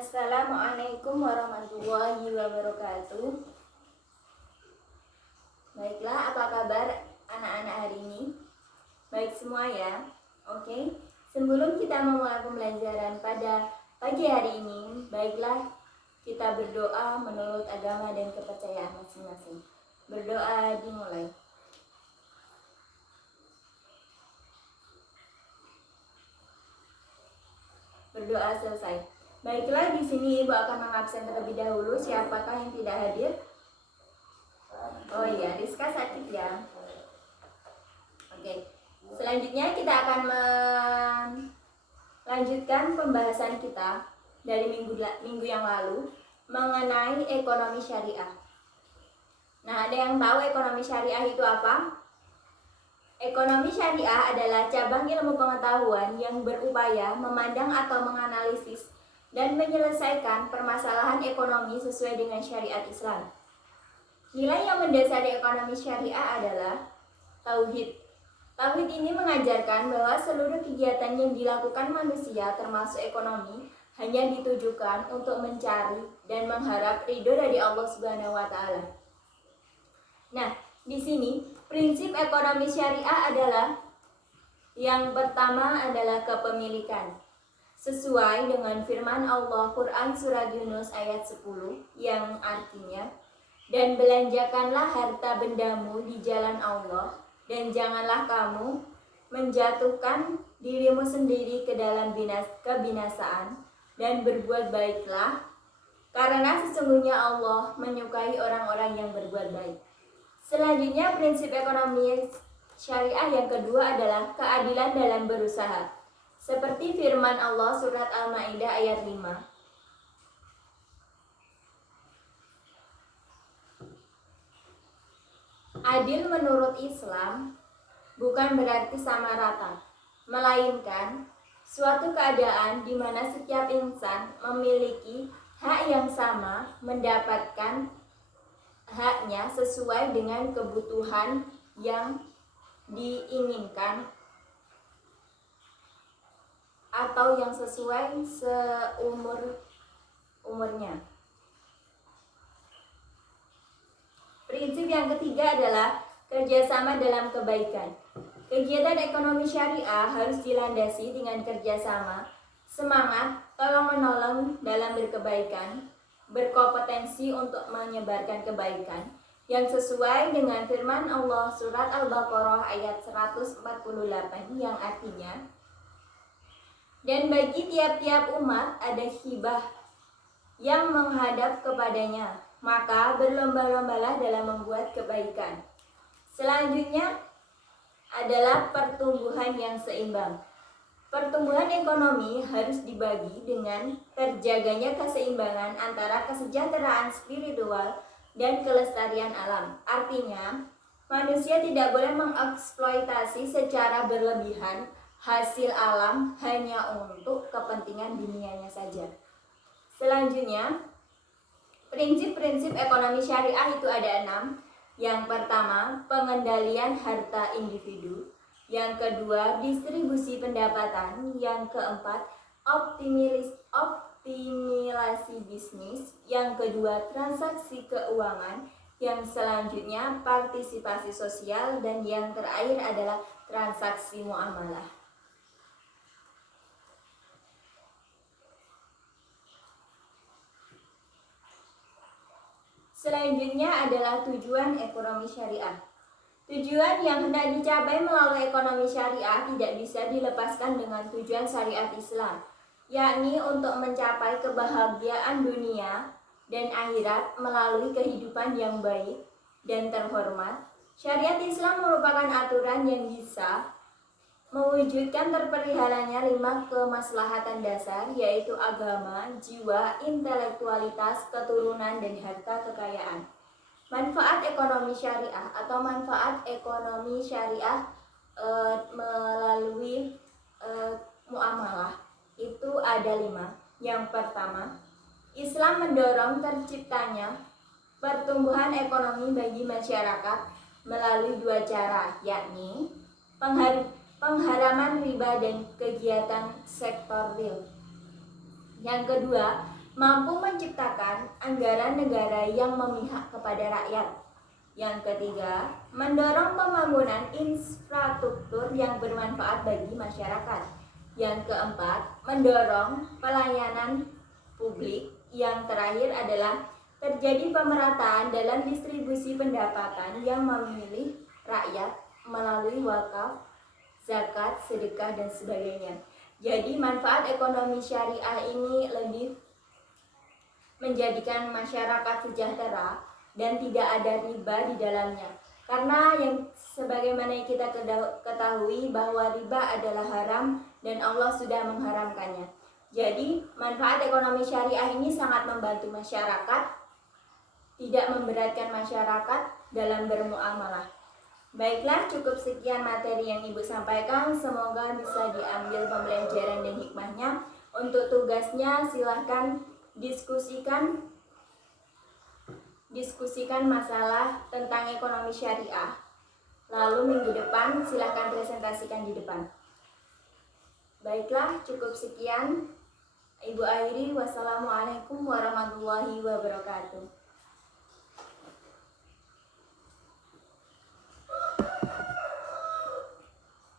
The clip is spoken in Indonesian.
Assalamualaikum warahmatullahi wabarakatuh. Baiklah, apa kabar anak-anak hari ini? Baik semua ya. Oke. Sebelum kita memulai pembelajaran pada pagi hari ini, baiklah kita berdoa menurut agama dan kepercayaan masing-masing. Berdoa dimulai. Berdoa selesai. Baiklah, di sini Ibu akan mengabsen terlebih dahulu. Siapakah yang tidak hadir? Oh iya, Rizka sakit ya. Oke. Selanjutnya kita akan melanjutkan pembahasan kita dari minggu yang lalu mengenai ekonomi syariah. Nah, ada yang tahu ekonomi syariah itu apa? Ekonomi syariah adalah cabang ilmu pengetahuan yang berupaya memandang atau menganalisis dan menyelesaikan permasalahan ekonomi sesuai dengan syariat Islam. Nilai yang mendasari ekonomi syariah adalah tauhid. Tauhid ini mengajarkan bahwa seluruh kegiatan yang dilakukan manusia termasuk ekonomi hanya ditujukan untuk mencari dan mengharap ridho dari Allah Subhanahu wa taala. Nah, di sini prinsip ekonomi syariah adalah yang pertama adalah kepemilikan. Sesuai dengan firman Allah Quran Surat Yunus ayat 10 yang artinya, dan belanjakanlah harta bendamu di jalan Allah, dan janganlah kamu menjatuhkan dirimu sendiri ke dalam kebinasaan, dan berbuat baiklah, karena sesungguhnya Allah menyukai orang-orang yang berbuat baik. Selanjutnya, prinsip ekonomi syariah yang kedua adalah keadilan dalam berusaha. Seperti firman Allah surat Al-Maidah ayat 5. Adil menurut Islam bukan berarti sama rata, melainkan suatu keadaan di mana setiap insan memiliki hak yang sama, mendapatkan haknya sesuai dengan kebutuhan yang diinginkan atau yang sesuai seumurnya. Prinsip yang ketiga adalah kerjasama dalam kebaikan. Kegiatan ekonomi syariah harus dilandasi dengan kerjasama, semangat, tolong-menolong dalam berkebaikan, berkompetensi untuk menyebarkan kebaikan, yang sesuai dengan firman Allah surat Al-Baqarah ayat 148 yang artinya, dan bagi tiap-tiap umat ada hibah yang menghadap kepadanya, maka berlomba-lombalah dalam membuat kebaikan. Selanjutnya adalah pertumbuhan yang seimbang. Pertumbuhan ekonomi harus dibagi dengan terjaganya keseimbangan antara kesejahteraan spiritual dan kelestarian alam. Artinya, manusia tidak boleh mengeksploitasi secara berlebihan hasil alam hanya untuk kepentingan dunianya saja. Selanjutnya, prinsip-prinsip ekonomi syariah itu ada 6. Yang pertama, pengendalian harta individu. Yang kedua, distribusi pendapatan. Yang keempat, optimilasi bisnis. Yang kedua, transaksi keuangan. Yang selanjutnya, partisipasi sosial. Dan yang terakhir adalah transaksi muamalah. Selanjutnya adalah tujuan ekonomi syariah. Tujuan yang hendak dicapai melalui ekonomi syariah tidak bisa dilepaskan dengan tujuan syariat Islam, yakni untuk mencapai kebahagiaan dunia dan akhirat melalui kehidupan yang baik dan terhormat. Syariat Islam merupakan aturan yang bisa mewujudkan terpeliharanya 5 kemaslahatan dasar, yaitu agama, jiwa, intelektualitas, keturunan, dan harta kekayaan. Manfaat ekonomi syariah atau manfaat ekonomi syariah melalui muamalah itu ada 5. Yang pertama, Islam mendorong terciptanya pertumbuhan ekonomi bagi masyarakat melalui 2 cara, yakni pengharaman riba dan kegiatan sektor real. Yang kedua, mampu menciptakan anggaran negara yang memihak kepada rakyat. Yang ketiga, mendorong pembangunan infrastruktur yang bermanfaat bagi masyarakat. Yang keempat, mendorong pelayanan publik. Yang terakhir adalah terjadi pemerataan dalam distribusi pendapatan yang memilih rakyat melalui wakaf, zakat, sedekah, dan sebagainya. Jadi manfaat ekonomi syariah ini lebih menjadikan masyarakat sejahtera dan tidak ada riba di dalamnya. Karena yang sebagaimana kita ketahui bahwa riba adalah haram dan Allah sudah mengharamkannya. Jadi manfaat ekonomi syariah ini sangat membantu masyarakat, tidak memberatkan masyarakat dalam bermuamalah. Baiklah, cukup sekian materi yang Ibu sampaikan. Semoga bisa diambil pembelajaran dan hikmahnya. Untuk tugasnya silahkan diskusikan masalah tentang ekonomi syariah. Lalu minggu depan silahkan presentasikan di depan. Baiklah, cukup sekian. Ibu akhiri, wassalamualaikum warahmatullahi wabarakatuh.